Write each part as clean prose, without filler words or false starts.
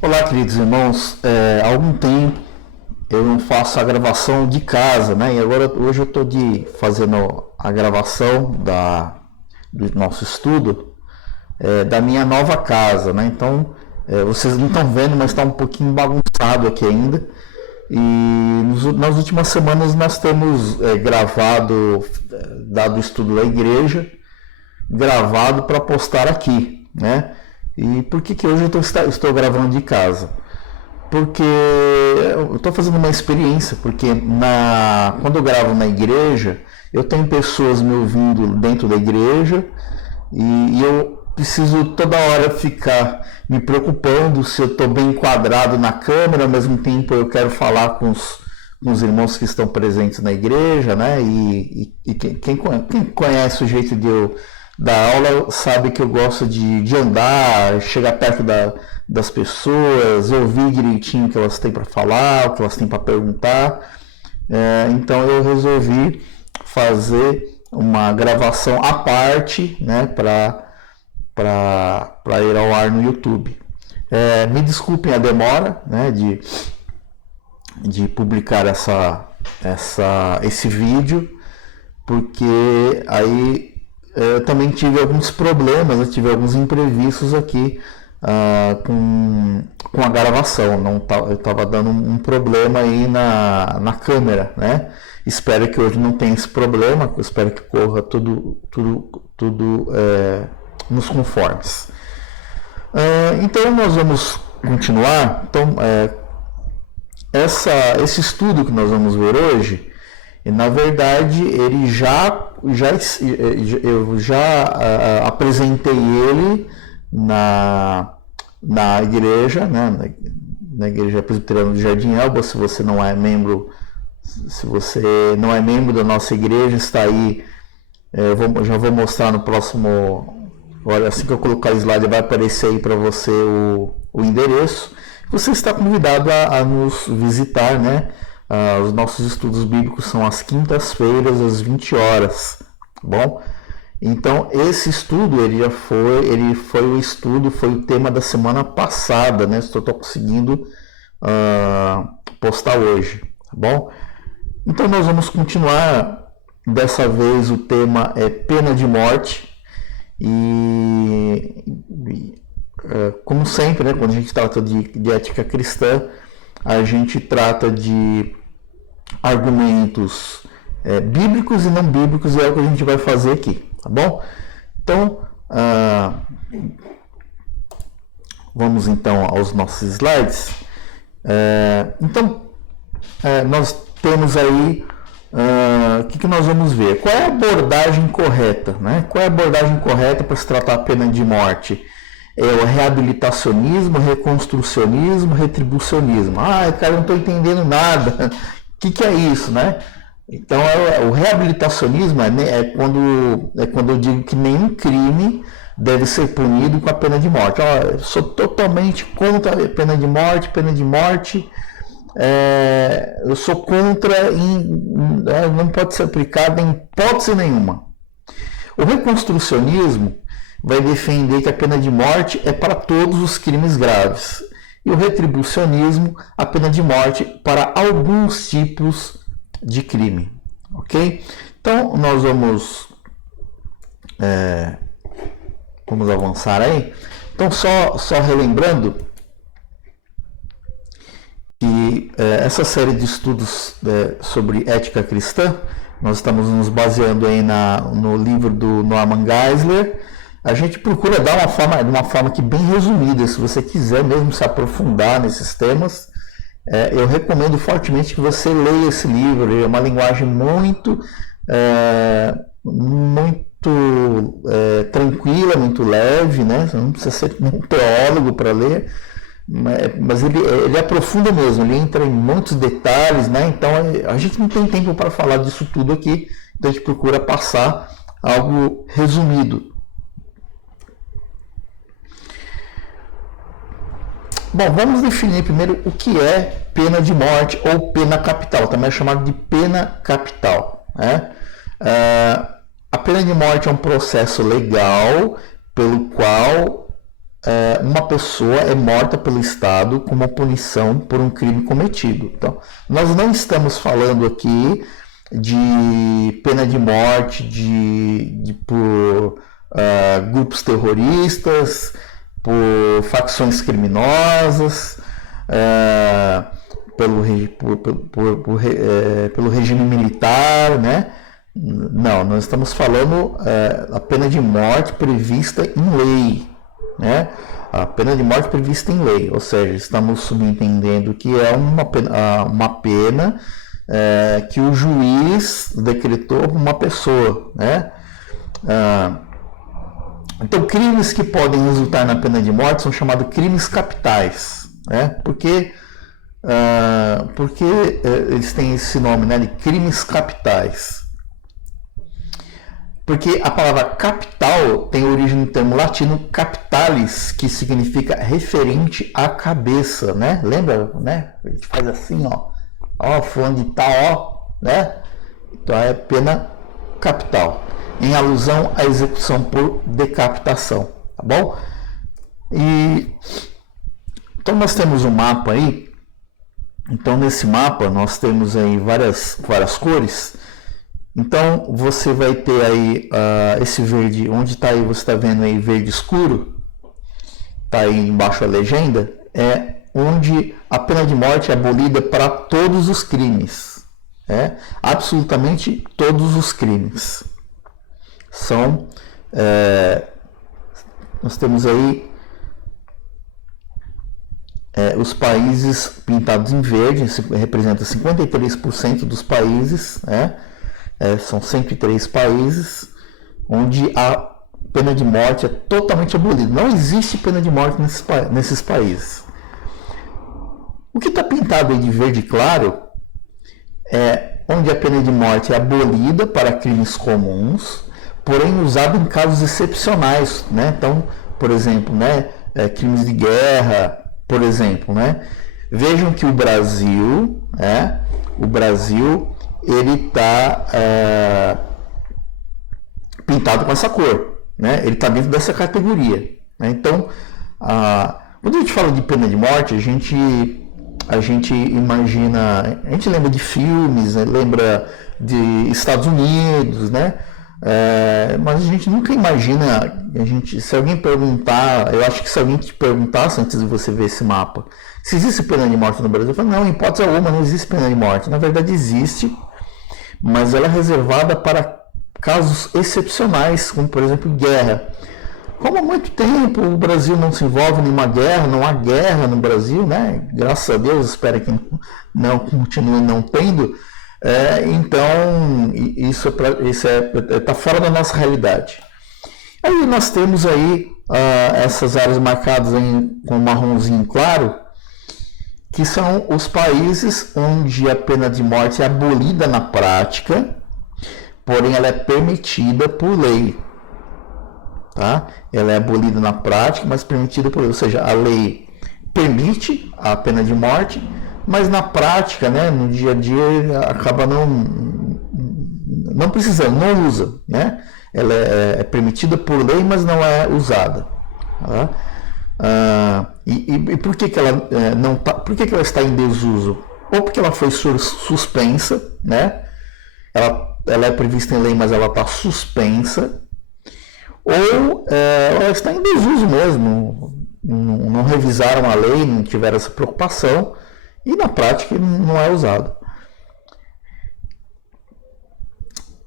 Olá, queridos irmãos. Há algum tempo eu não faço a gravação de casa, né? E agora hoje eu estou fazendo a gravação do nosso estudo da minha nova casa, né? Então vocês não estão vendo, mas está um pouquinho bagunçado aqui ainda. E nas últimas semanas nós temos gravado, dado o estudo da igreja, gravado para postar aqui, né? E por que hoje eu estou gravando de casa? Porque eu estou fazendo uma experiência, porque quando eu gravo na igreja, eu tenho pessoas me ouvindo dentro da igreja e eu preciso toda hora ficar me preocupando se eu estou bem enquadrado na câmera, ao mesmo tempo eu quero falar com os irmãos que estão presentes na igreja, né? E quem conhece o jeito de eu dar aula sabe que eu gosto de andar, chegar perto das pessoas, ouvir direitinho o que elas têm para falar, o que elas têm para perguntar. Então eu resolvi fazer uma gravação à parte, né, para ir ao ar no YouTube. Me desculpem a demora, né, de publicar esse vídeo, porque aí eu também tive alguns problemas, eu tive alguns imprevistos aqui com a gravação. Eu estava dando um problema aí na câmera, né? Espero que hoje não tenha esse problema, espero que corra tudo nos conformes. Então nós vamos continuar. Então, esse estudo que nós vamos ver hoje, na verdade, eu já apresentei ele na igreja, né? Na igreja presbiteriana do Jardim Elba. Se você não é membro da nossa igreja, está aí. Já vou mostrar no próximo. Olha, assim que eu colocar o slide, vai aparecer aí para você o endereço. Você está convidado a nos visitar, né? Os nossos estudos bíblicos são às quintas-feiras, às 20 horas, tá bom? Então, esse estudo, ele foi o tema da semana passada, né? Estou conseguindo postar hoje, tá bom? Então, nós vamos continuar. Dessa vez o tema é pena de morte. Como sempre, né, quando a gente trata de ética cristã, a gente trata de argumentos bíblicos e não bíblicos, e é o que a gente vai fazer aqui, tá bom? Então, vamos então aos nossos slides. Nós temos aí o que nós vamos ver? Qual é a abordagem correta, né? Qual é a abordagem correta para se tratar a pena de morte? É o reabilitacionismo, reconstrucionismo, retribucionismo. Cara, eu não estou entendendo nada. O que é isso, né? Então, o reabilitacionismo é quando eu digo que nenhum crime deve ser punido com a pena de morte. Eu sou totalmente contra a pena de morte. Eu sou contra, não pode ser aplicada em hipótese nenhuma. O reconstrucionismo vai defender que a pena de morte é para todos os crimes graves. E o retribucionismo, a pena de morte para alguns tipos de crime. Ok? Então, nós vamos avançar aí. Então, só relembrando que essa série de estudos sobre ética cristã, nós estamos nos baseando aí no livro do Norman Geisler. A gente procura dar de uma forma que bem resumida. Se você quiser mesmo se aprofundar nesses temas, eu recomendo fortemente que você leia esse livro. É uma linguagem muito tranquila, muito leve, né? Você não precisa ser um teólogo para ler, mas ele aprofunda mesmo, ele entra em muitos detalhes, né? Então a gente não tem tempo para falar disso tudo aqui, então a gente procura passar algo resumido. Bom, vamos definir primeiro o que é pena de morte ou pena capital, também é chamado de pena capital, né? A pena de morte é um processo legal pelo qual uma pessoa é morta pelo Estado como punição por um crime cometido. Então, nós não estamos falando aqui de pena de morte por grupos terroristas, por facções criminosas, pelo regime militar, né? Não, nós estamos falando a pena de morte prevista em lei, né? A pena de morte prevista em lei, ou seja, estamos subentendendo que é uma pena que o juiz decretou para uma pessoa, né? Então, crimes que podem resultar na pena de morte são chamados crimes capitais, né? Porque eles têm esse nome, né, de crimes capitais. Porque a palavra capital tem origem no termo latino capitalis, que significa referente à cabeça, né? Lembra, né? A gente faz assim, ó, fulano de tal, ó, né? Então é pena capital, em alusão à execução por decapitação, tá bom? Então nós temos um mapa aí. Então nesse mapa nós temos aí várias cores. Então você vai ter aí esse verde, onde está aí, você está vendo aí verde escuro, está aí embaixo a legenda, é onde a pena de morte é abolida para todos os crimes, absolutamente todos os crimes. Nós temos aí os países pintados em verde, representa 53% dos países, são 103 países onde a pena de morte é totalmente abolida. Não existe pena de morte nesses países. O que está pintado aí de verde claro é onde a pena de morte é abolida para crimes comuns, porém usada em casos excepcionais, né? Então, por exemplo, né, crimes de guerra, por exemplo, né? Vejam que o Brasil ele está pintado com essa cor, né? Ele está dentro dessa categoria, né? Então, quando a gente fala de pena de morte, a gente imagina, a gente lembra de filmes, né? Lembra de Estados Unidos, né? Mas a gente nunca imagina, se alguém perguntar, eu acho que se alguém te perguntasse antes de você ver esse mapa, se existe pena de morte no Brasil, eu falo, não, em hipótese alguma, não existe pena de morte. Na verdade existe, mas ela é reservada para casos excepcionais, como por exemplo guerra. Como há muito tempo o Brasil não se envolve em nenhuma guerra, não há guerra no Brasil, né? Graças a Deus, espero que não continue não tendo. Então isso está fora da nossa realidade. Aí nós temos aí essas áreas marcadas com marronzinho claro, que são os países onde a pena de morte é abolida na prática, porém ela é permitida por lei. Tá? Ela é abolida na prática, mas permitida por lei. Ou seja, a lei permite a pena de morte, mas na prática, né, no dia a dia, acaba não precisando, não usa. Né? Ela é permitida por lei, mas não é usada. Tá? E por que ela não tá, por que ela está em desuso? Ou porque ela foi suspensa, né? Ela é prevista em lei, mas ela está suspensa, ou ela está em desuso mesmo, não revisaram a lei, não tiveram essa preocupação e na prática não é usado.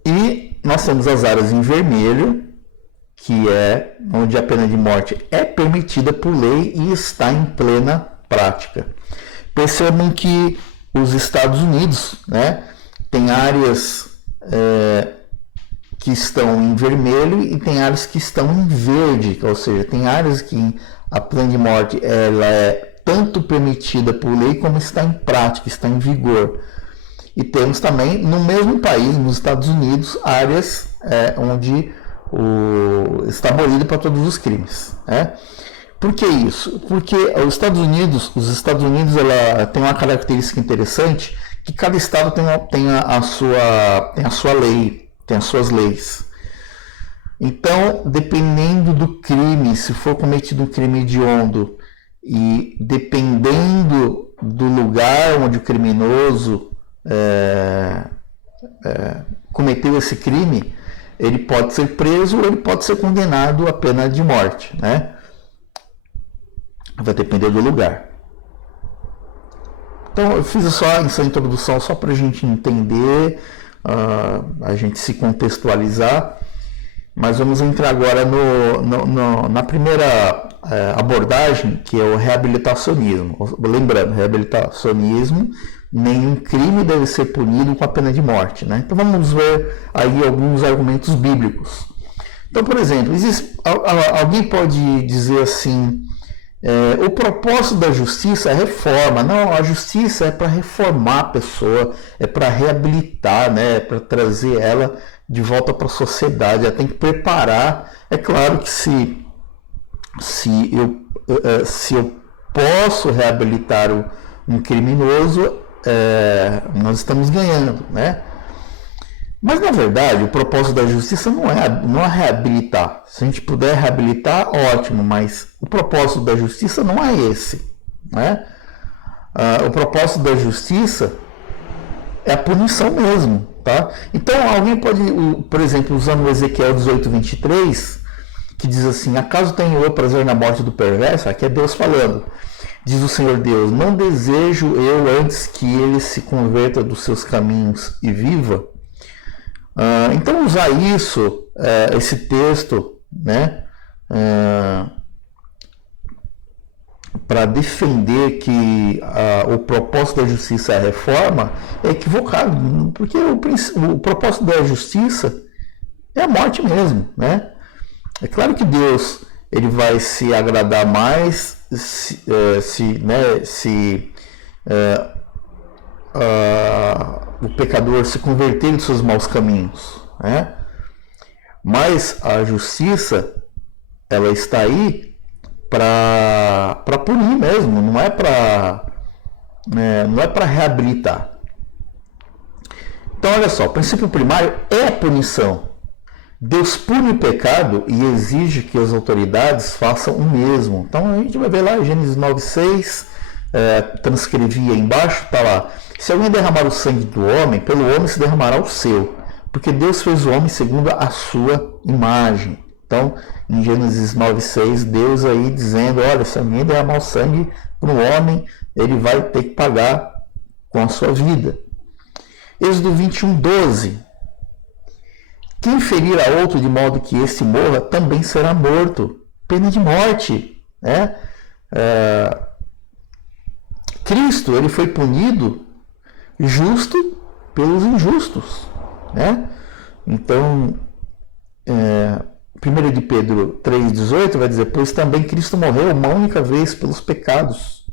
E nós temos as áreas em vermelho, que é onde a pena de morte é permitida por lei e está em plena prática. Percebam que os Estados Unidos, né, tem áreas que estão em vermelho e tem áreas que estão em verde, ou seja, tem áreas que a pena de morte ela é tanto permitida por lei como está em prática, está em vigor. E temos também no mesmo país, nos Estados Unidos, áreas onde está abolido para todos os crimes. Por que isso? Porque os Estados Unidos ela tem uma característica interessante, que cada estado tem a sua lei, tem as suas leis. Então, dependendo do crime, se for cometido um crime hediondo e dependendo do lugar onde o criminoso cometeu esse crime, ele pode ser preso ou ele pode ser condenado à pena de morte, né? Vai depender do lugar. Então, eu fiz só essa introdução só para a gente entender, a gente se contextualizar, mas vamos entrar agora na primeira abordagem, que é o reabilitacionismo. Lembrando, reabilitacionismo, nenhum crime deve ser punido com a pena de morte, né? Então vamos ver aí alguns argumentos bíblicos. Então, por exemplo, alguém pode dizer assim, o propósito da justiça é reforma. Não, a justiça é para reformar a pessoa, é para reabilitar, né? É para trazer ela de volta para a sociedade. Ela tem que preparar. É claro que se eu posso reabilitar um criminoso, nós estamos ganhando, né? Mas, na verdade, o propósito da justiça não é reabilitar. Se a gente puder reabilitar, ótimo, mas o propósito da justiça não é esse, né? O propósito da justiça é a punição mesmo, tá? Então, alguém pode, por exemplo, usando o Ezequiel 18:23, que diz assim: acaso tenho eu prazer na morte do perverso? Aqui é Deus falando. Diz o Senhor Deus: não desejo eu antes que ele se converta dos seus caminhos e viva? Então, usar esse texto, né, para defender que o propósito da justiça é a reforma, é equivocado, porque o propósito da justiça é a morte mesmo, né? É claro que Deus ele vai se agradar mais se o pecador se converter de seus maus caminhos, né? Mas a justiça, ela está aí para punir mesmo, não é para reabilitar. Então, olha só, o princípio primário é a punição. Deus pune o pecado e exige que as autoridades façam o mesmo. Então, a gente vai ver lá em Gênesis 9:6, transcrevi aí embaixo, está lá: se alguém derramar o sangue do homem, pelo homem se derramará o seu, porque Deus fez o homem segundo a sua imagem. Então, em Gênesis 9:6, Deus aí dizendo: olha, se alguém derramar o sangue para o homem, ele vai ter que pagar com a sua vida. Êxodo 21:12: quem ferir a outro de modo que este morra, também será morto. Pena de morte, né? Cristo, ele foi punido justo pelos injustos, né? Então, 1 de Pedro 3,18 vai dizer: pois também Cristo morreu uma única vez pelos pecados,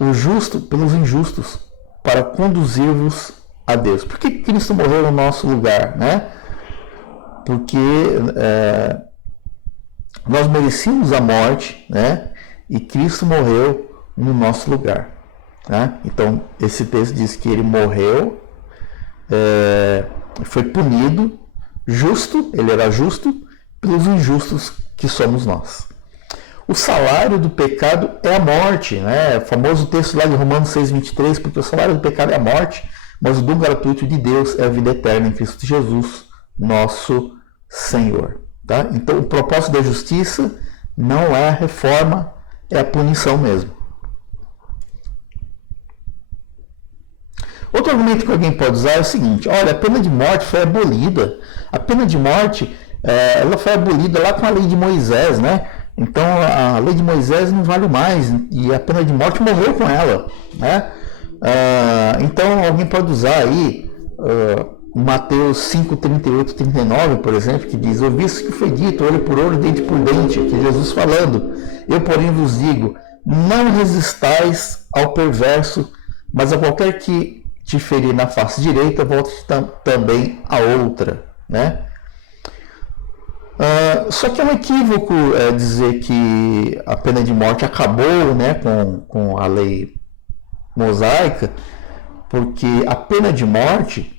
o justo pelos injustos, para conduzir-vos a Deus. Por que Cristo morreu no nosso lugar, né? Porque nós merecíamos a morte, né? E Cristo morreu no nosso lugar, né? Então, esse texto diz que ele morreu, foi punido, justo, ele era justo, pelos injustos que somos nós. O salário do pecado é a morte, né? O famoso texto lá de Romanos 6:23, porque o salário do pecado é a morte, mas o dom gratuito de Deus é a vida eterna em Cristo Jesus, nosso Senhor. Tá? Então, o propósito da justiça não é a reforma, é a punição mesmo. Outro argumento que alguém pode usar é o seguinte: olha, a pena de morte foi abolida. A pena de morte ela foi abolida lá com a lei de Moisés, né? Então, a lei de Moisés não vale mais e a pena de morte morreu com ela, né? Então, alguém pode usar aí Mateus 5:38-39, por exemplo, que diz: ouvistes que foi dito, olho por olho, dente por dente, que Jesus falando: eu, porém, vos digo, não resistais ao perverso, mas a qualquer que te ferir na face direita, volte também a outra, né? Só que é um equívoco dizer que a pena de morte acabou, né, com a lei mosaica, porque a pena de morte,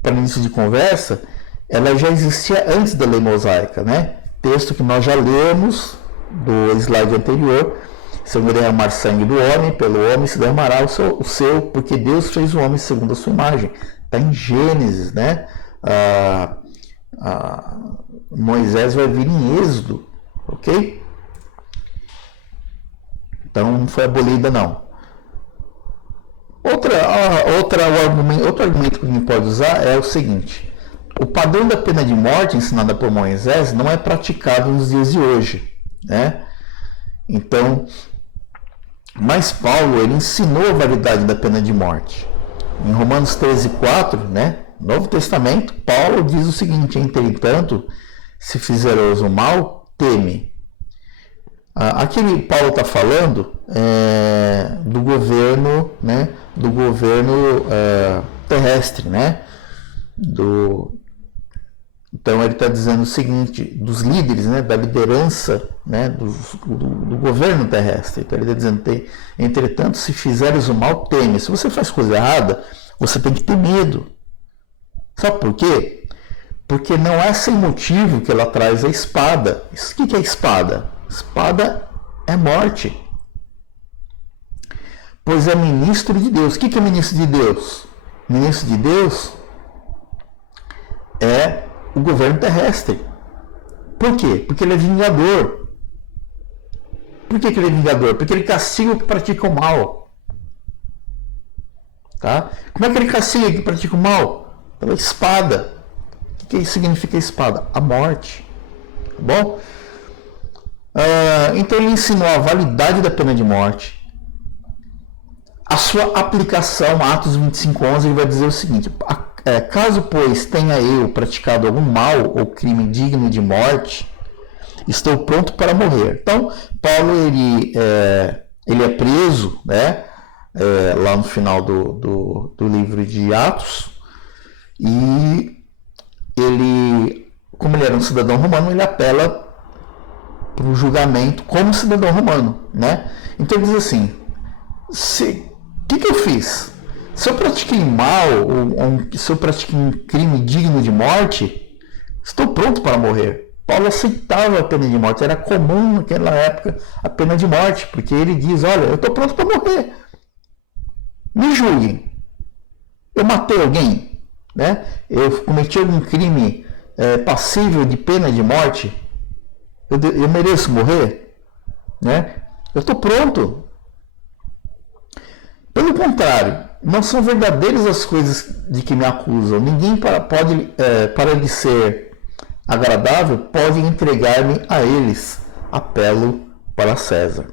para início de conversa, ela já existia antes da lei mosaica, né? Texto que nós já lemos do slide anterior. Se eu derramar sangue do homem, pelo homem se derramará o seu, porque Deus fez o homem segundo a sua imagem. Está em Gênesis, né? Moisés vai vir em Êxodo, ok? Então não foi abolida, não. Outro argumento que a gente pode usar é o seguinte: o padrão da pena de morte ensinada por Moisés não é praticado nos dias de hoje, né? Então, mas Paulo, ele ensinou a validade da pena de morte. Em Romanos 13:4, né, Novo Testamento, Paulo diz o seguinte: entretanto, se fizeres o mal, teme. Aqui Paulo está falando do governo, né, do governo terrestre, né? Então ele está dizendo o seguinte, dos líderes, né, da liderança, né, do governo terrestre. Então ele está dizendo, entretanto, se fizeres o mal, teme. Se você faz coisa errada, você tem que ter medo. Sabe por quê? Porque não é sem motivo que ela traz a espada. O que é espada? Espada é morte. Pois é ministro de Deus. O que é ministro de Deus? Ministro de Deus é o governo terrestre. Por quê? Porque ele é vingador. Por que ele é vingador? Porque ele castiga o que pratica o mal. Tá? Como é que ele castiga o que pratica o mal? Pela espada. O que significa espada? A morte. Tá bom? Então ele ensinou a validade da pena de morte. A sua aplicação, Atos 25:11, ele vai dizer o seguinte: caso, pois, tenha eu praticado algum mal ou crime digno de morte, estou pronto para morrer. Então, Paulo, ele é preso, né, lá no final do livro de Atos, e ele, como ele era um cidadão romano, ele apela para o julgamento como cidadão romano, né? Então ele diz assim: o que eu fiz? Se eu pratiquei mal, ou se eu pratiquei um crime digno de morte, estou pronto para morrer. Paulo aceitava a pena de morte, era comum naquela época a pena de morte, porque ele diz: olha, eu estou pronto para morrer. Me julguem. Eu matei alguém, né? Eu cometi algum crime passível de pena de morte. Eu mereço morrer, né? Eu estou pronto. Pelo contrário, não são verdadeiras as coisas de que me acusam. Ninguém para lhe ser agradável, pode entregar-me a eles. Apelo para César.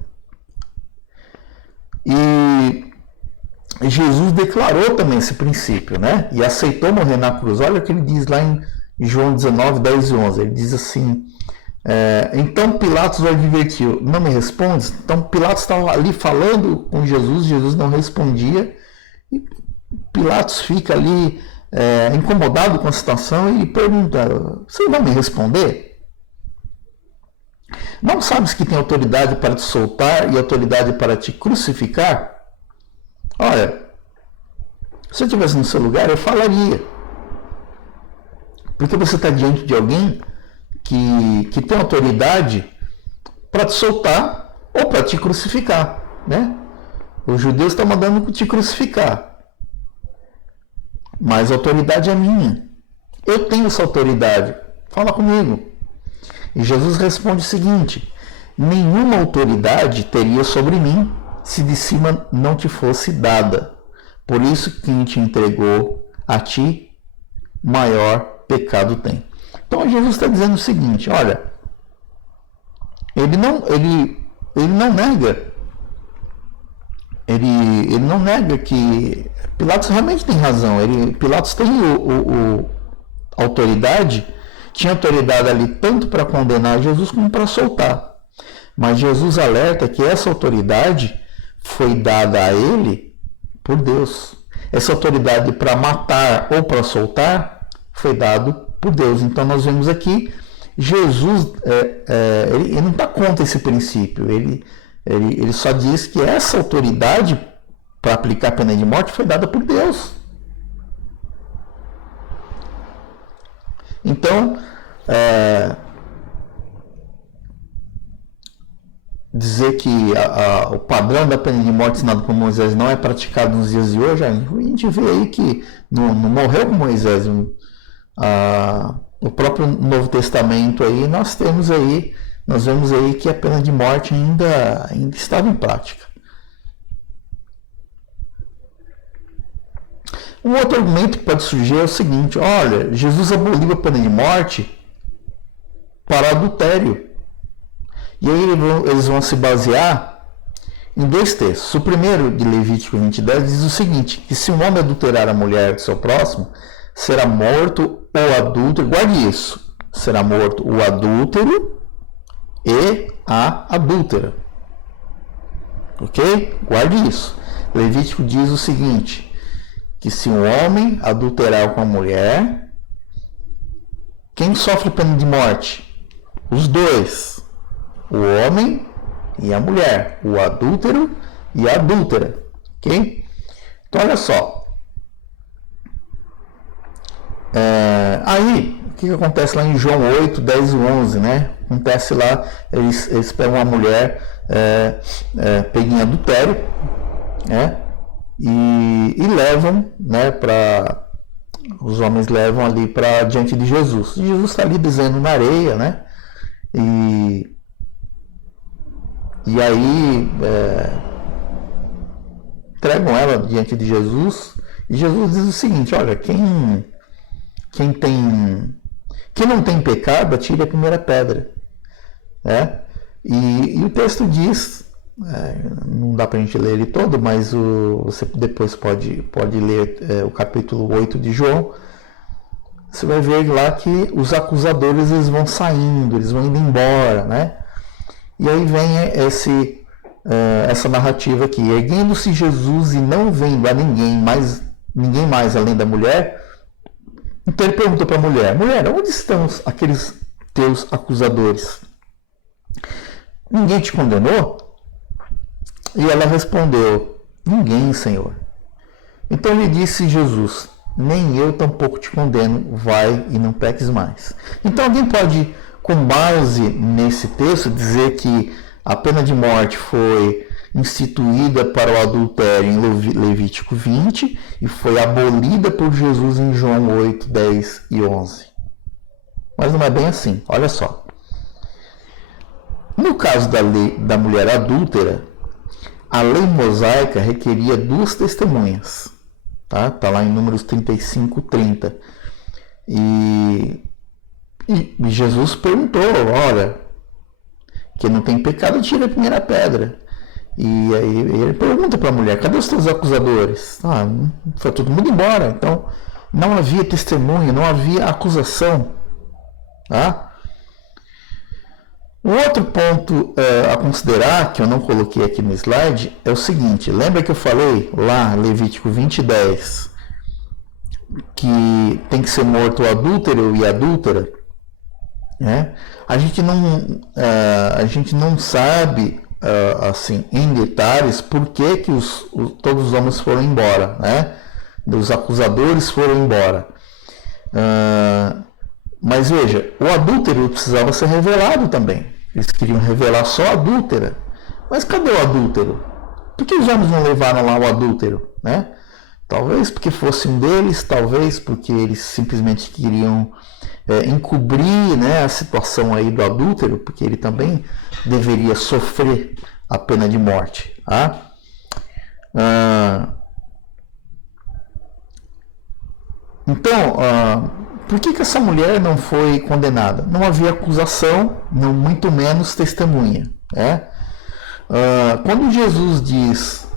E Jesus declarou também esse princípio, né? E aceitou morrer na cruz. Olha o que ele diz lá em João 19, 10 e 11. Ele diz assim: então Pilatos o advertiu: não me respondes? Então Pilatos estava ali falando com Jesus, Jesus não respondia, e Pilatos fica ali incomodado com a situação e pergunta: você vai me responder? Não sabes que tem autoridade para te soltar e autoridade para te crucificar? Olha, se eu estivesse no seu lugar, eu falaria, porque você está diante de alguém que tem autoridade para te soltar ou para te crucificar, né? Os judeus estão mandando te crucificar, mas a autoridade é minha. Eu tenho essa autoridade. Fala comigo. E Jesus responde o seguinte: nenhuma autoridade teria sobre mim se de cima não te fosse dada. Por isso quem te entregou a ti, maior pecado tem. Então Jesus está dizendo o seguinte: olha, ele não nega que Pilatos realmente tem razão. Pilatos tem autoridade, tinha autoridade ali tanto para condenar Jesus como para soltar. Mas Jesus alerta que essa autoridade foi dada a ele por Deus. Essa autoridade para matar ou para soltar foi dado por Deus. Então nós vemos aqui Jesus, ele não está contra esse princípio, ele só diz que essa autoridade para aplicar a pena de morte foi dada por Deus. Então, dizer que o padrão da pena de morte ensinado por Moisés não é praticado nos dias de hoje, a gente vê aí que não morreu com Moisés. O próprio Novo Testamento aí, nós vemos aí que a pena de morte ainda estava em prática. Um outro argumento que pode surgir é o seguinte: olha, Jesus aboliu a pena de morte para adultério. E aí eles vão se basear em dois textos. O primeiro, de Levítico 20:10, diz o seguinte: que se um homem adulterar a mulher do seu próximo, será morto o adúltero. Guarde isso: será morto o adúltero e a adúltera. Ok? Guarde isso. Levítico diz o seguinte: que se um homem adulterar com a mulher, quem sofre pena de morte? Os dois. O homem e a mulher. O adúltero e a adúltera. Ok? Então, olha só. Aí, o que acontece lá em João 8, 10 e 11, né? Acontece lá, eles pegam uma mulher pega em adultério, né? E levam, né, os homens levam ali para diante de Jesus. E Jesus está ali dizendo na areia, né? E aí entregam ela diante de Jesus. E Jesus diz o seguinte: olha, quem não tem pecado, atire a primeira pedra, né? E o texto diz, não dá para a gente ler ele todo, mas você depois pode ler o capítulo 8 de João. Você vai ver lá que os acusadores eles vão saindo, eles vão indo embora, né? E aí vem essa narrativa aqui: erguendo-se Jesus e não vendo a ninguém mais além da mulher, então ele perguntou para a mulher: mulher, onde estão aqueles teus acusadores? Ninguém te condenou? E ela respondeu: ninguém, Senhor. Então lhe disse Jesus: nem eu tampouco te condeno, vai e não peques mais. Então alguém pode, com base nesse texto, dizer que a pena de morte foi instituída para o adultério em Levítico 20 e foi abolida por Jesus em João 8, 10 e 11. Mas não é bem assim, olha só. No caso da mulher adúltera, a lei mosaica requeria 2 testemunhas. Tá lá em Números 35, 30. E Jesus perguntou: olha, quem não tem pecado, tira a primeira pedra. E aí ele pergunta para a mulher: cadê os teus acusadores? Foi todo mundo embora. Então não havia testemunha, não havia acusação. Tá? Um outro ponto a considerar, que eu não coloquei aqui no slide, é o seguinte: lembra que eu falei lá, Levítico 20:10, que tem que ser morto o adúltero e a adúltera? Né? A gente não sabe, assim, em detalhes, por que todos os homens foram embora, né? Os acusadores foram embora. Mas veja, o adúltero precisava ser revelado também. Eles queriam revelar só a adúltera. Mas cadê o adúltero? Por que os homens não levaram lá o adúltero? Né? Talvez porque fosse um deles, talvez porque eles simplesmente queriam encobrir, né, a situação aí do adúltero, porque ele também deveria sofrer a pena de morte. Tá? Então, por que essa mulher não foi condenada? Não havia acusação, muito menos testemunha. Né? Quando Jesus diz: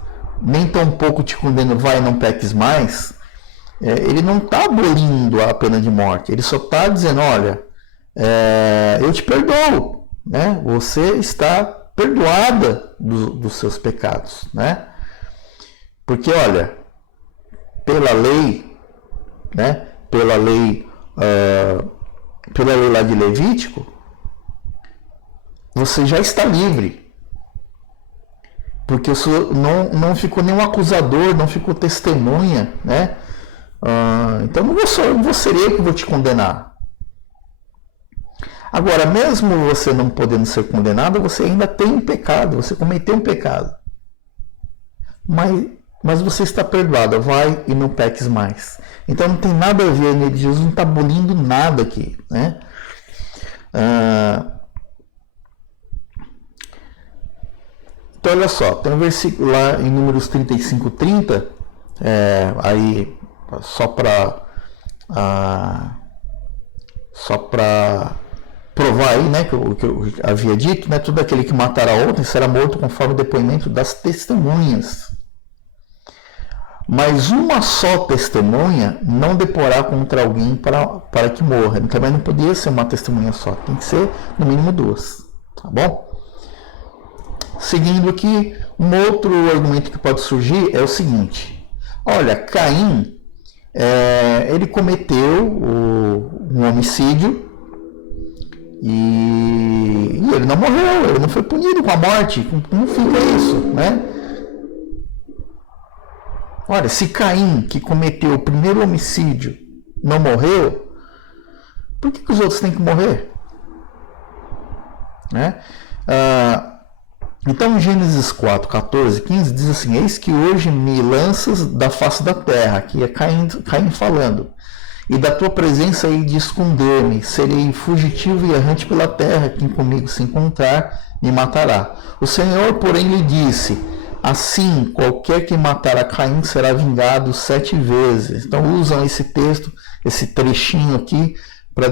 nem tão pouco te condeno, vai e não peques mais, ele não está abolindo a pena de morte. Ele só está dizendo: olha, eu te perdoo, né? Você está perdoada dos seus pecados. Né? Porque, olha, pela lei, né? Pela lei lá de Levítico, você já está livre, porque não ficou nenhum acusador, não ficou testemunha, né? Então não vou ser eu que vou te condenar, Agora, mesmo você não podendo ser condenado, você ainda tem um pecado, você cometeu um pecado. Mas você está perdoado, vai e não peques mais. Então não tem nada a ver, né? Jesus não está abolindo nada aqui, né? Então olha só, tem um versículo lá em Números 35:30, aí só para provar aí, né, que eu havia dito, né, todo aquele que matar a outrem será morto conforme o depoimento das testemunhas. Mas uma só testemunha não deporá contra alguém para que morra. Também não podia ser uma testemunha só, tem que ser no mínimo duas, tá bom? Seguindo aqui, um outro argumento que pode surgir é o seguinte: olha, Caim, ele cometeu um homicídio e ele não morreu, ele não foi punido com a morte. Como fica isso, né? Olha, se Caim, que cometeu o primeiro homicídio, não morreu, por que os outros têm que morrer? Né? Então, em Gênesis 4, 14, 15, diz assim: eis que hoje me lanças da face da terra, que é Caim falando, e da tua presença hei de esconder-me, serei fugitivo e errante pela terra, quem comigo se encontrar, me matará. O Senhor, porém, lhe disse: assim, qualquer que matar a Caim será vingado 7 vezes. Então, usam esse texto, esse trechinho aqui, para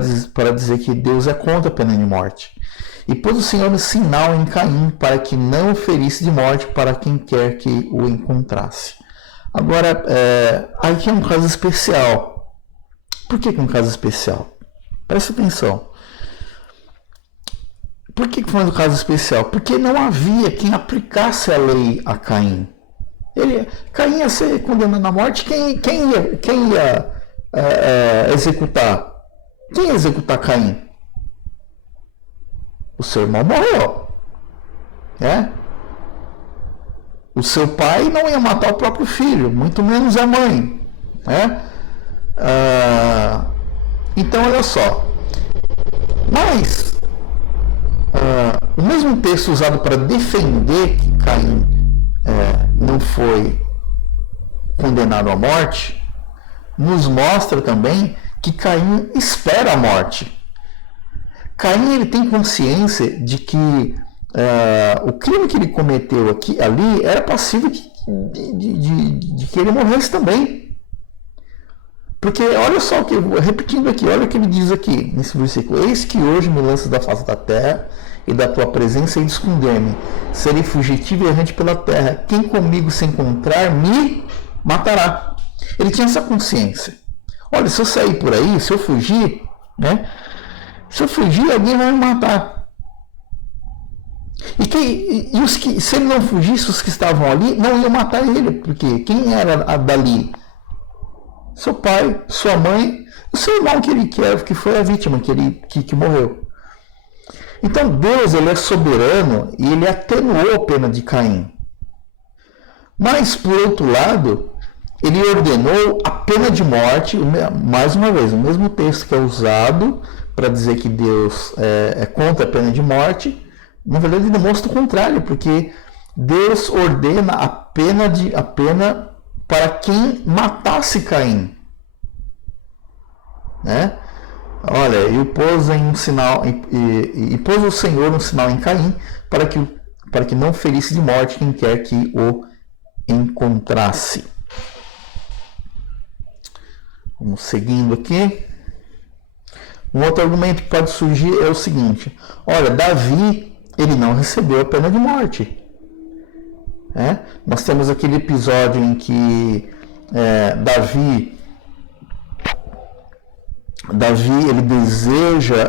dizer que Deus é contra a pena de morte. E pôs o Senhor um sinal em Caim, para que não o ferisse de morte para quem quer que o encontrasse. Agora, aqui é um caso especial. Por que é um caso especial? Presta atenção. Por que foi um caso especial? Porque não havia quem aplicasse a lei a Caim. Caim ia ser condenado à morte. Quem ia executar? Quem ia executar Caim? O seu irmão morreu. O seu pai não ia matar o próprio filho, muito menos a mãe. Então, olha só. Mas o mesmo texto usado para defender que Caim não foi condenado à morte, nos mostra também que Caim espera a morte. Caim, ele tem consciência de que o crime que ele cometeu ali era passível de que ele morresse também. Porque olha só, repetindo aqui, olha o que ele diz aqui nesse versículo: eis que hoje me lanças da face da terra, e da tua presença e de esconder-me. Serei fugitivo e errante pela terra. Quem comigo se encontrar, me matará. Ele tinha essa consciência. Olha, se eu sair por aí, se eu fugir, né? Se eu fugir, alguém vai me matar. Se ele não fugisse, os que estavam ali não iam matar ele. Porque quem era dali? Seu pai, sua mãe, o seu irmão que foi a vítima, que morreu. Então Deus, ele é soberano e ele atenuou a pena de Caim. Mas, por outro lado, ele ordenou a pena de morte, mais uma vez, o mesmo texto que é usado para dizer que Deus é contra a pena de morte, na verdade ele mostra o contrário, porque Deus ordena a pena para quem matasse Caim. Né? Olha, e pôs o Senhor um sinal em Caim para que não ferisse de morte quem quer que o encontrasse. Vamos seguindo aqui. Um outro argumento que pode surgir é o seguinte: olha, Davi, ele não recebeu a pena de morte. Nós temos aquele episódio em que Davi, ele deseja,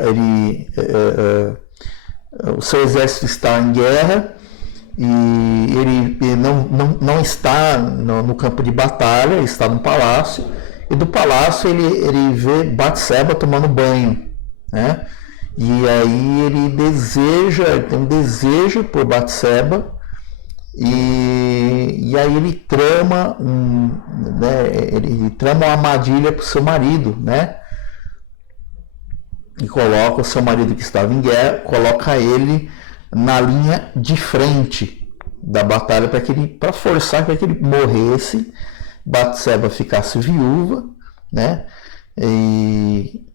o seu exército está em guerra e ele não está no campo de batalha, ele está no palácio, e do palácio ele vê Batseba tomando banho, né? E aí ele tem um desejo por Batseba, e aí ele trama uma armadilha para o seu marido, né? e coloca o seu marido que estava em guerra, coloca ele na linha de frente da batalha para forçar para que ele morresse, Batseba ficasse viúva, né? E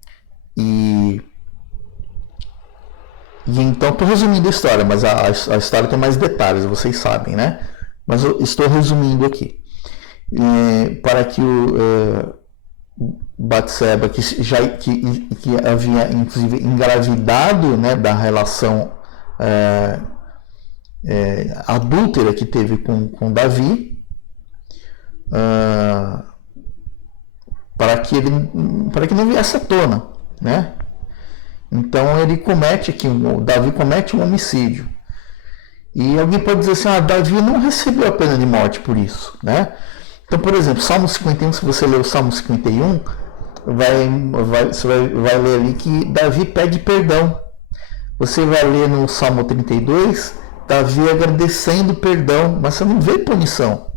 então, estou resumindo a história, mas a história tem mais detalhes, vocês sabem, né? Mas eu estou resumindo aqui. Para que o Batseba, que havia inclusive engravidado, né, da relação adúltera que teve com Davi, para que não viesse à tona, né? Então ele comete aqui, Davi comete um homicídio. E alguém pode dizer assim, Davi não recebeu a pena de morte por isso, né? Então, por exemplo, Salmo 51, se você ler o Salmo 51, você vai ler ali que Davi pede perdão. Você vai ler no Salmo 32, Davi agradecendo perdão, mas você não vê punição.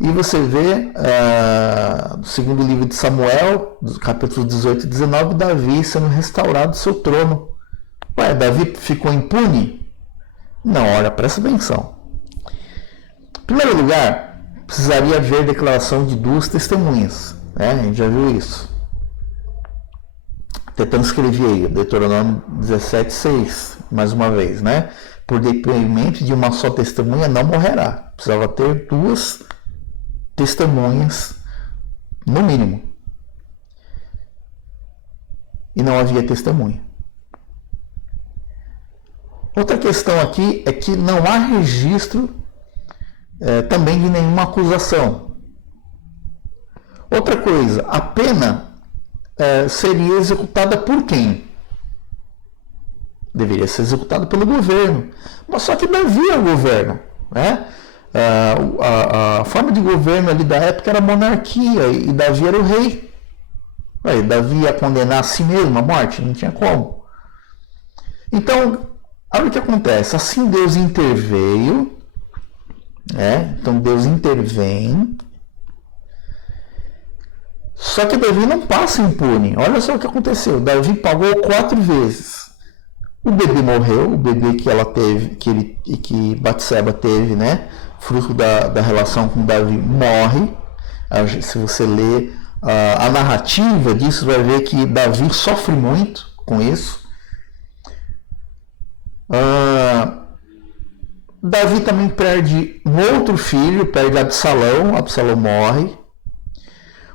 E você vê, no segundo livro de Samuel, capítulo 18 e 19, Davi sendo restaurado do seu trono. Davi ficou impune? Não, olha, presta atenção. Em primeiro lugar, precisaria haver declaração de duas testemunhas, né? A gente já viu isso. Tentando escrever aí, Deuteronômio 17:6, mais uma vez, né? Por depoimento de uma só testemunha não morrerá. Precisava ter duas testemunhas, no mínimo. E não havia testemunha. Outra questão aqui é que não há registro também de nenhuma acusação. Outra coisa, a pena seria executada por quem? Deveria ser executada pelo governo. Mas só que Davi é o governo, né? A forma de governo ali da época era a monarquia e Davi era o rei. Davi ia condenar a si mesmo à morte? Não tinha como. Então, olha o que acontece. Assim Deus interveio, né? Então Deus intervém. Só que Davi não passa impune. Olha só o que aconteceu. Davi pagou 4 vezes. O bebê morreu, o bebê que ela teve, que Batseba teve, né? Fruto da relação com Davi, morre. Se você ler a narrativa disso, vai ver que Davi sofre muito com isso. Davi também perde um outro filho, perde Absalão. Absalão morre.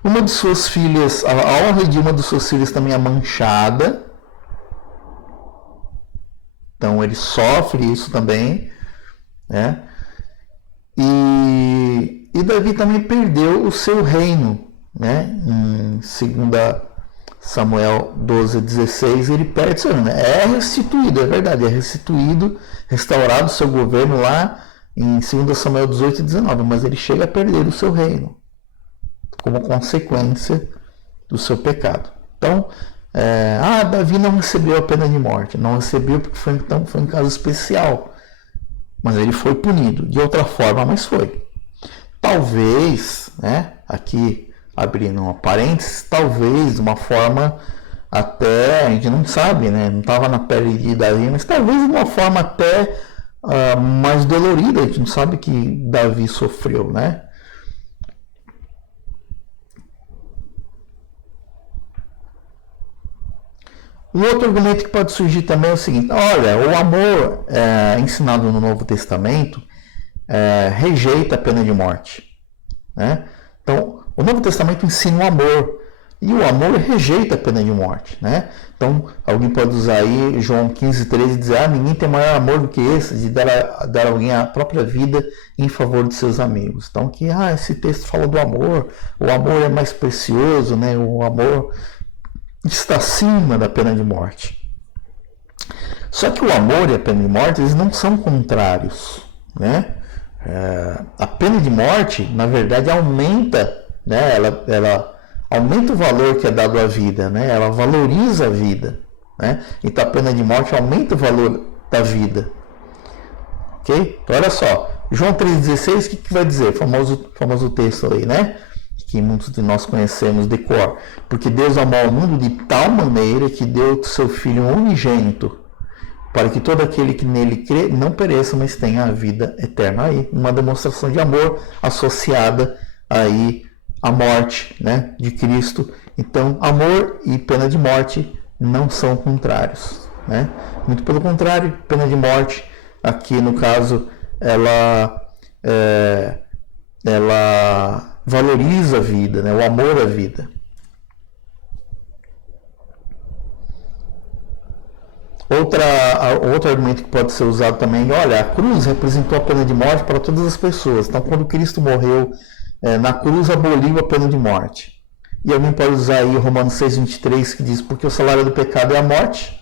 Uma de suas filhas, a honra de uma de suas filhas também é manchada. Então ele sofre isso também, né? E Davi também perdeu o seu reino, né? Em 2 Samuel 12:16 ele perde seu reino. É restituído, é verdade, é restituído, restaurado o seu governo lá em 2 Samuel 18:19, mas ele chega a perder o seu reino como consequência do seu pecado. Então, Davi não recebeu a pena de morte. Não recebeu porque foi um caso especial. Mas ele foi punido. De outra forma, mas foi. Talvez, né, aqui abrindo uma parênteses, talvez de uma forma até, a gente não sabe, né, não estava na pele de Davi, mas talvez de uma forma até mais dolorida. A gente não sabe que Davi sofreu, né? Um outro argumento que pode surgir também é o seguinte: olha, o amor ensinado no Novo Testamento rejeita a pena de morte, né? Então, o Novo Testamento ensina o amor e o amor rejeita a pena de morte, né? Então, alguém pode usar aí João 15:13 e dizer: ninguém tem maior amor do que esse, de dar a alguém a própria vida em favor de seus amigos. Então, esse texto fala do amor, o amor é mais precioso, né? O amor está acima da pena de morte. Só que o amor e a pena de morte, eles não são contrários, né? A pena de morte, na verdade, aumenta, né? Ela aumenta o valor que é dado à vida, né? Ela valoriza a vida, né? Então a pena de morte aumenta o valor da vida. Ok? Então olha só, João 3,16, o que vai dizer? Famoso texto aí, né? que muitos de nós conhecemos de cor. Porque Deus amou o mundo de tal maneira que deu seu Filho unigênito, para que todo aquele que nele crê não pereça, mas tenha a vida eterna. Aí, uma demonstração de amor associada aí à morte, né, de Cristo. Então, amor e pena de morte não são contrários, né? Muito pelo contrário, pena de morte, aqui no caso, ela valoriza a vida, né? O amor à vida. Outro argumento que pode ser usado também, olha, a cruz representou a pena de morte para todas as pessoas. Então, quando Cristo morreu na cruz, aboliu a pena de morte. E alguém pode usar aí Romanos 6,23, que diz, porque o salário do pecado é a morte,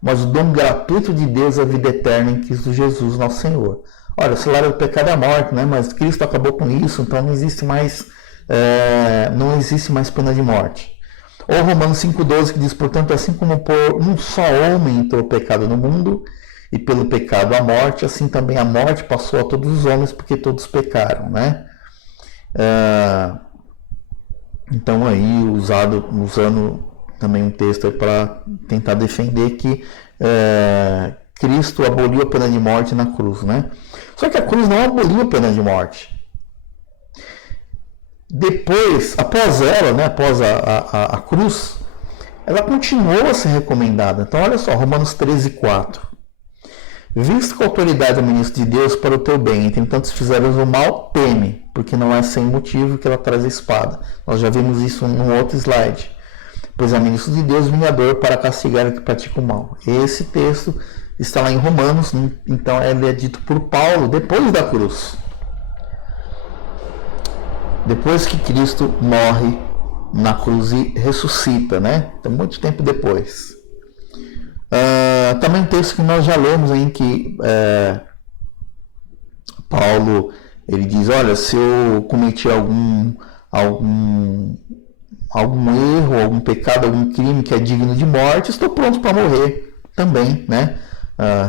mas o dom gratuito de Deus é a vida eterna em Cristo Jesus, nosso Senhor. Olha, o salário do pecado é a morte, né? Mas Cristo acabou com isso, então não existe mais pena de morte. Ou Romanos 5,12, que diz, portanto, assim como por um só homem entrou o pecado no mundo, e pelo pecado a morte, assim também a morte passou a todos os homens, porque todos pecaram, né? Então aí, usando também um texto para tentar defender que Cristo aboliu a pena de morte na cruz, né? Só que a cruz não aboliu a pena de morte. Depois, após ela, né, após a cruz, ela continuou a ser recomendada. Então, olha só, Romanos 13,4. Visto que a autoridade é ministro de Deus para o teu bem, entretanto, se fizeres o mal, teme, porque não é sem motivo que ela traz a espada. Nós já vimos isso num outro slide. Pois é ministro de Deus, vingador, para castigar o que pratica o mal. Esse texto está lá em Romanos, então ele é dito por Paulo depois da cruz. Depois que Cristo morre na cruz e ressuscita, né? Então, muito tempo depois. Também um texto que nós já lemos em que Paulo ele diz, olha, se eu cometi algum erro, algum pecado, algum crime que é digno de morte, estou pronto para morrer também, né?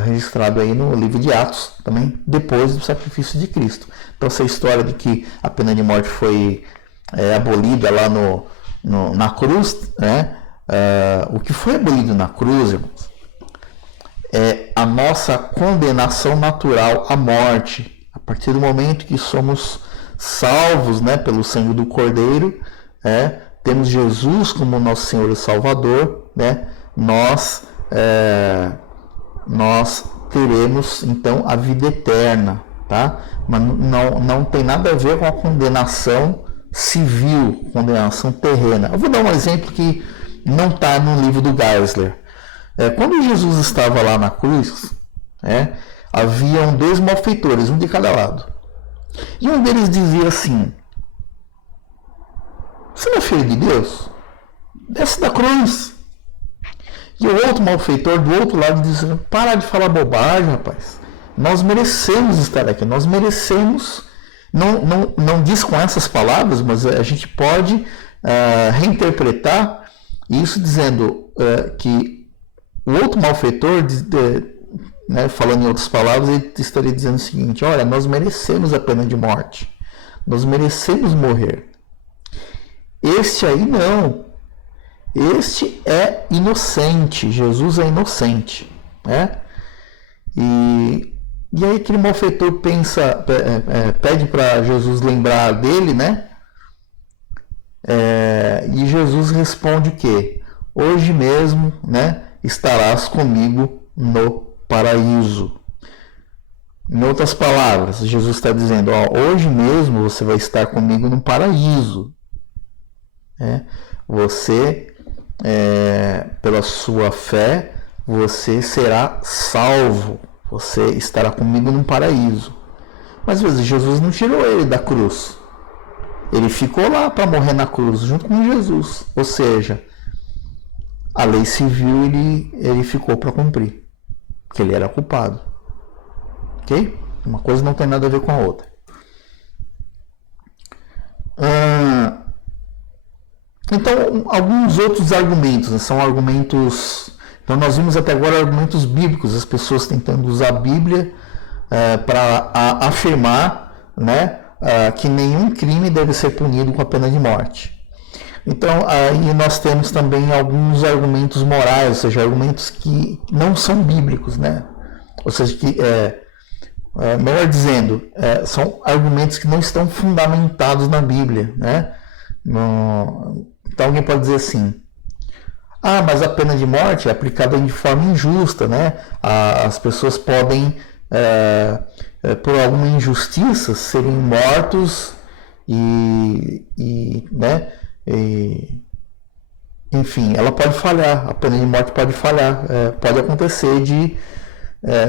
Registrado aí no livro de Atos, também depois do sacrifício de Cristo. Então, essa história de que a pena de morte foi abolida lá na cruz, né? O que foi abolido na cruz, irmãos, é a nossa condenação natural à morte. A partir do momento que somos salvos, né, pelo sangue do Cordeiro, temos Jesus como nosso Senhor e Salvador, né? Nós teremos então a vida eterna, tá? Mas não tem nada a ver com a condenação civil, condenação terrena. Eu vou dar um exemplo que não está no livro do Geisler. Quando Jesus estava lá na cruz, haviam 2 malfeitores, um de cada lado. E um deles dizia assim, você não é filho de Deus? Desce da cruz. E o outro malfeitor do outro lado diz, para de falar bobagem, rapaz. Nós merecemos estar aqui, nós merecemos, não diz com essas palavras, mas a gente pode reinterpretar isso dizendo que o outro malfeitor, falando em outras palavras, ele estaria dizendo o seguinte, olha, nós merecemos a pena de morte, nós merecemos morrer. Este aí não. Este é inocente, Jesus é inocente, né? E aí aquele malfeitor pede para Jesus lembrar dele, né? E Jesus responde que hoje mesmo, né, estarás comigo no paraíso. Em outras palavras, Jesus está dizendo, hoje mesmo você vai estar comigo no paraíso. Você, pela sua fé, você será salvo. Você estará comigo no paraíso. Mas às vezes Jesus não tirou ele da cruz. Ele ficou lá para morrer na cruz junto com Jesus. Ou seja, a lei civil ele ficou para cumprir. Porque ele era culpado. Ok? Uma coisa não tem nada a ver com a outra. Então, alguns outros argumentos, né, são argumentos... Então, nós vimos até agora argumentos bíblicos, as pessoas tentando usar a Bíblia para afirmar, né, que nenhum crime deve ser punido com a pena de morte. Então, aí nós temos também alguns argumentos morais, ou seja, argumentos que não são bíblicos, né? Ou seja, que, melhor dizendo, são argumentos que não estão fundamentados na Bíblia, né? Então alguém pode dizer assim: mas a pena de morte é aplicada de forma injusta, né? As pessoas podem, por alguma injustiça, serem mortos né? Enfim, ela pode falhar, a pena de morte pode falhar, pode acontecer de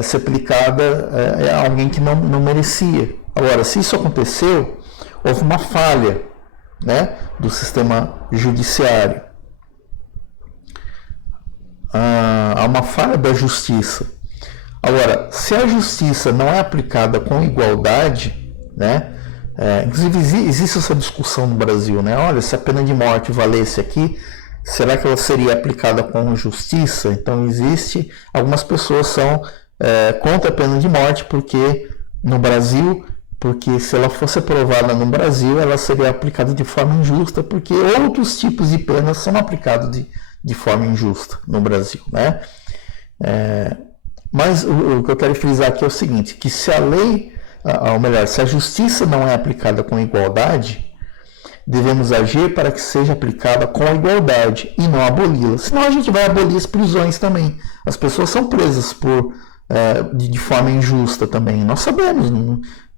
ser aplicada a alguém que não merecia. Agora, se isso aconteceu, houve uma falha, né, do sistema judiciário. Há uma falha da justiça. Agora, se a justiça não é aplicada com igualdade, né, inclusive existe essa discussão no Brasil, né? Olha, se a pena de morte valesse aqui, será que ela seria aplicada com justiça? Então algumas pessoas são contra a pena de morte porque se ela fosse aprovada no Brasil, ela seria aplicada de forma injusta, porque outros tipos de penas são aplicados de forma injusta no Brasil, né? Mas o que eu quero frisar aqui é o seguinte, que se a lei, ou melhor, se a justiça não é aplicada com igualdade, devemos agir para que seja aplicada com igualdade e não aboli-la. Senão a gente vai abolir as prisões também. As pessoas são presas de forma injusta também. Nós sabemos,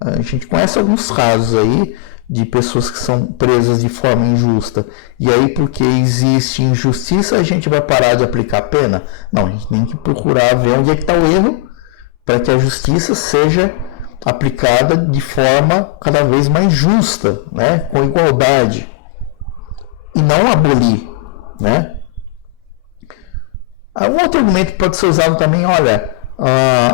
a gente conhece alguns casos aí de pessoas que são presas de forma injusta. E aí, porque existe injustiça, a gente vai parar de aplicar a pena? Não, a gente tem que procurar ver onde é que está o erro para que a justiça seja aplicada de forma cada vez mais justa, né, com igualdade, e não abolir, né? Um outro argumento que pode ser usado também, olha,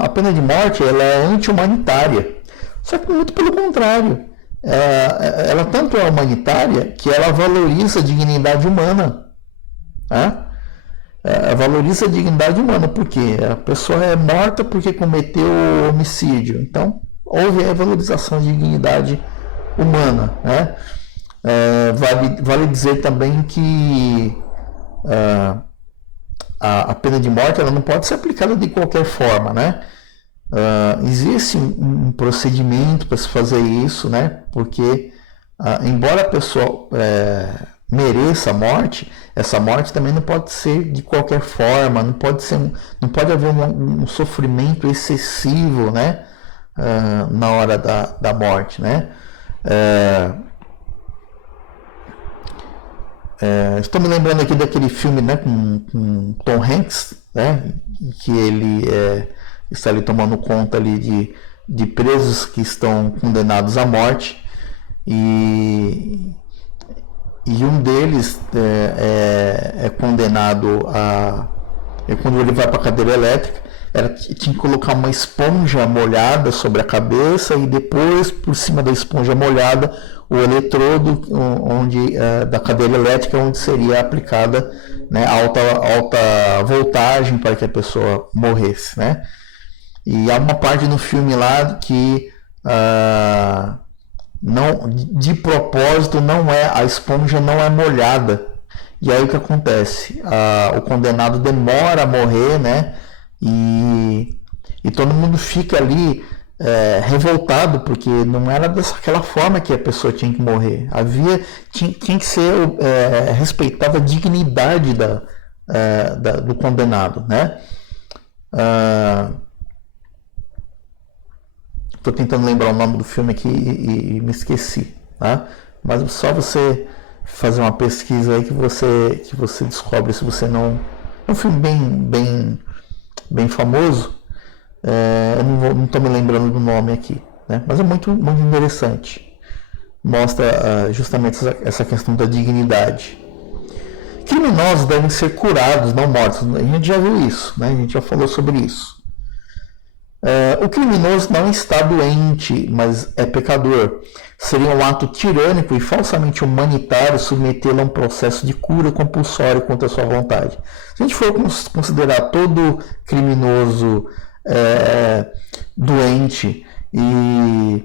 a pena de morte ela é anti-humanitária, só que muito pelo contrário, ela tanto é humanitária que ela valoriza a dignidade humana, né? Valoriza a dignidade humana, porque a pessoa é morta porque cometeu homicídio, então houve a valorização de dignidade humana, né? Vale dizer também que a pena de morte ela não pode ser aplicada de qualquer forma, né? Existe um procedimento para se fazer isso, né? Porque embora a pessoa mereça a morte, essa morte também não pode ser de qualquer forma, não pode haver um sofrimento excessivo, né? Na hora da morte, né? Estou me lembrando aqui daquele filme, né, com Tom Hanks, né, que ele está ali tomando conta ali de presos que estão condenados à morte, e um deles é condenado quando ele vai para a cadeira elétrica, tinha que colocar uma esponja molhada sobre a cabeça e depois, por cima da esponja molhada, o eletrodo da cadeira elétrica, onde seria aplicada, né, alta voltagem para que a pessoa morresse, né? E há uma parte no filme lá que não, de propósito, a esponja não é molhada. E aí o que acontece? O condenado demora a morrer, né? E todo mundo fica ali revoltado, porque não era daquela forma que a pessoa tinha que morrer. Tinha que ser respeitada a dignidade do condenado, né? Estou tentando lembrar o nome do filme aqui e me esqueci, tá? Mas só você fazer uma pesquisa aí que você descobre, se você não... É um filme bem famoso, eu não estou me lembrando do nome aqui, né? Mas é muito, muito interessante. Mostra justamente essa questão da dignidade. Criminosos devem ser curados, não mortos. A gente já viu isso, né? A gente já falou sobre isso. O criminoso não está doente, mas é pecador. Seria um ato tirânico e falsamente humanitário submetê-lo a um processo de cura compulsório contra a sua vontade. Se a gente for considerar todo criminoso doente e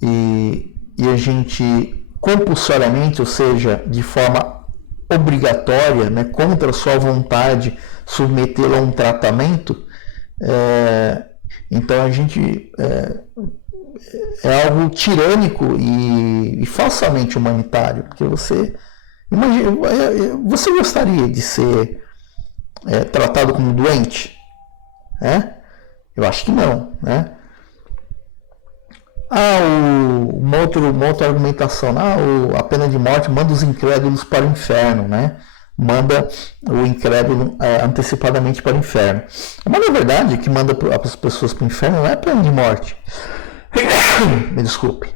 e a gente compulsoriamente, ou seja, de forma obrigatória, né, contra a sua vontade, submetê-lo a um tratamento, então a gente é algo tirânico e falsamente humanitário, porque você imagina, você gostaria de ser tratado como doente? Eu acho que não, né? Uma outra argumentação, a pena de morte manda os incrédulos para o inferno, né? Manda o incrédulo antecipadamente para o inferno. Mas na verdade, o que manda as pessoas para o inferno não é a pena de morte. Me desculpe.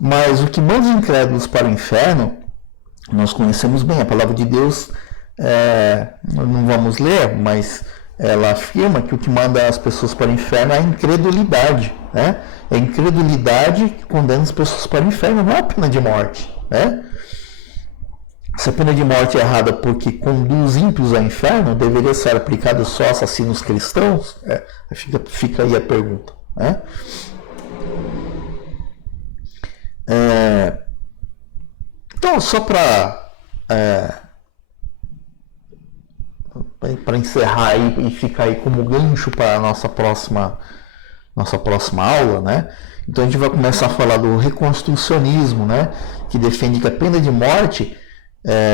Mas o que manda os incrédulos para o inferno, nós conhecemos bem, a palavra de Deus, não vamos ler, mas ela afirma que o que manda as pessoas para o inferno é a incredulidade, né? É a incredulidade que condena as pessoas para o inferno, não é a pena de morte, né? Se a pena de morte é errada porque conduz ímpios ao inferno, deveria ser aplicada só a assassinos cristãos? Fica aí a pergunta, né? Então, só para encerrar aí e ficar aí como gancho para a nossa próxima aula, né? Então a gente vai começar a falar do reconstrucionismo, né? Que defende que a pena de morte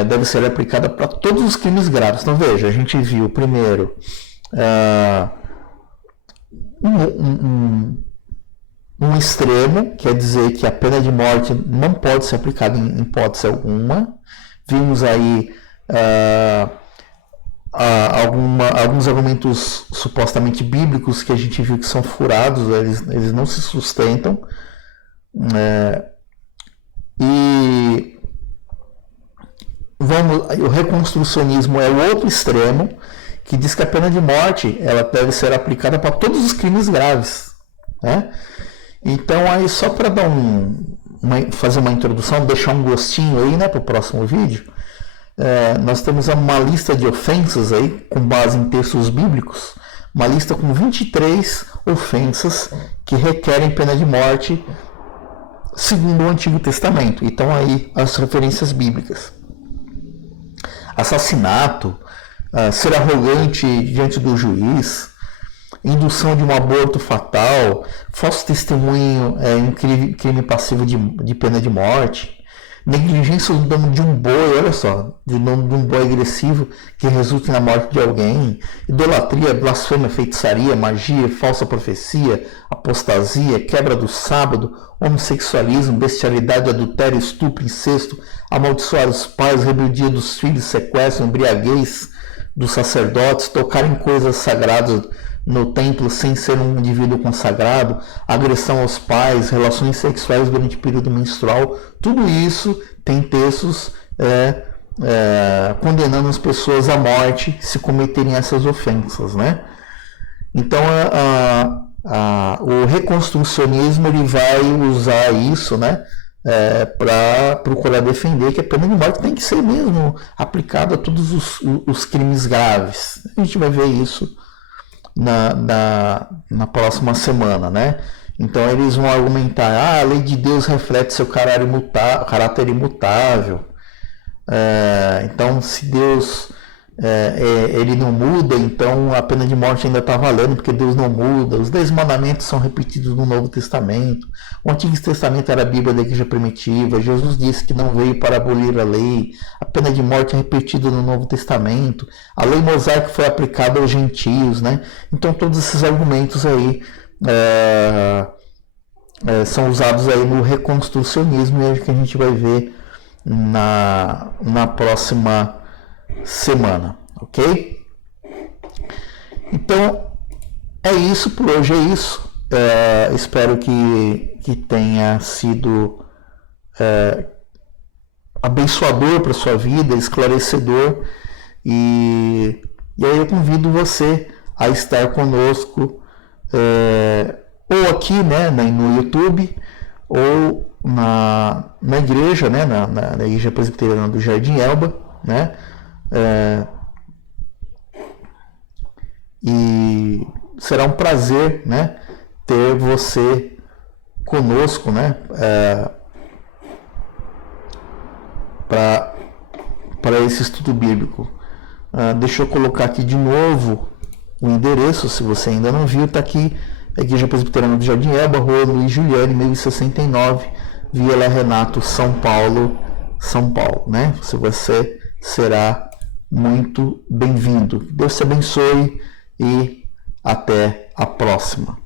deve ser aplicada para todos os crimes graves. Então veja, a gente viu primeiro um extremo, quer dizer que a pena de morte não pode ser aplicada em hipótese alguma. Vimos aí alguns argumentos supostamente bíblicos que a gente viu que são furados, eles não se sustentam. E o reconstrucionismo é o outro extremo, que diz que a pena de morte ela deve ser aplicada para todos os crimes graves, né? Então, aí só para dar fazer uma introdução, deixar um gostinho aí, né, para o próximo vídeo, nós temos uma lista de ofensas aí, com base em textos bíblicos, uma lista com 23 ofensas que requerem pena de morte segundo o Antigo Testamento. Então aí as referências bíblicas: assassinato, ser arrogante diante do juiz, indução de um aborto fatal, falso testemunho em crime passivo de pena de morte, negligência do dono de um boi, olha só, de um boi agressivo que resulte na morte de alguém, idolatria, blasfêmia, feitiçaria, magia, falsa profecia, apostasia, quebra do sábado, homossexualismo, bestialidade, adultério, estupro, incesto, amaldiçoar os pais, rebeldia dos filhos, sequestro, embriaguez dos sacerdotes, tocar em coisas sagradas no templo sem ser um indivíduo consagrado, agressão aos pais, relações sexuais durante o período menstrual, tudo isso tem textos condenando as pessoas à morte se cometerem essas ofensas, né? Então o reconstrucionismo ele vai usar isso, né, para procurar defender que a pena de morte tem que ser mesmo aplicada a todos os crimes graves. A gente vai ver isso na próxima semana, né? Então eles vão argumentar: a lei de Deus reflete seu caráter imutável. Então, se Deus ele não muda, então a pena de morte ainda está valendo, porque Deus não muda. Os 10 mandamentos são repetidos no Novo Testamento. O Antigo Testamento era a Bíblia da Igreja Primitiva. Jesus disse que não veio para abolir a lei. A pena de morte é repetida no Novo Testamento. A lei mosaica foi aplicada aos gentios, né? Então todos esses argumentos aí são usados aí no reconstrucionismo, e é o que a gente vai ver na próxima semana, ok? Então é isso por hoje, é isso. Espero que tenha sido abençoador para sua vida, esclarecedor, e aí eu convido você a estar conosco ou aqui, né, no YouTube, ou na igreja, né, na Igreja Presbiteriana do Jardim Elba, né? E será um prazer, né, ter você conosco, né? Para esse estudo bíblico. Deixa eu colocar aqui de novo o endereço, se você ainda não viu, está aqui, Igreja Presbiteriana do Jardim Elba, Rua Luiz Juliane, 1069, Vila Renato, São Paulo, né? Você será muito bem-vindo. Deus te abençoe e até a próxima.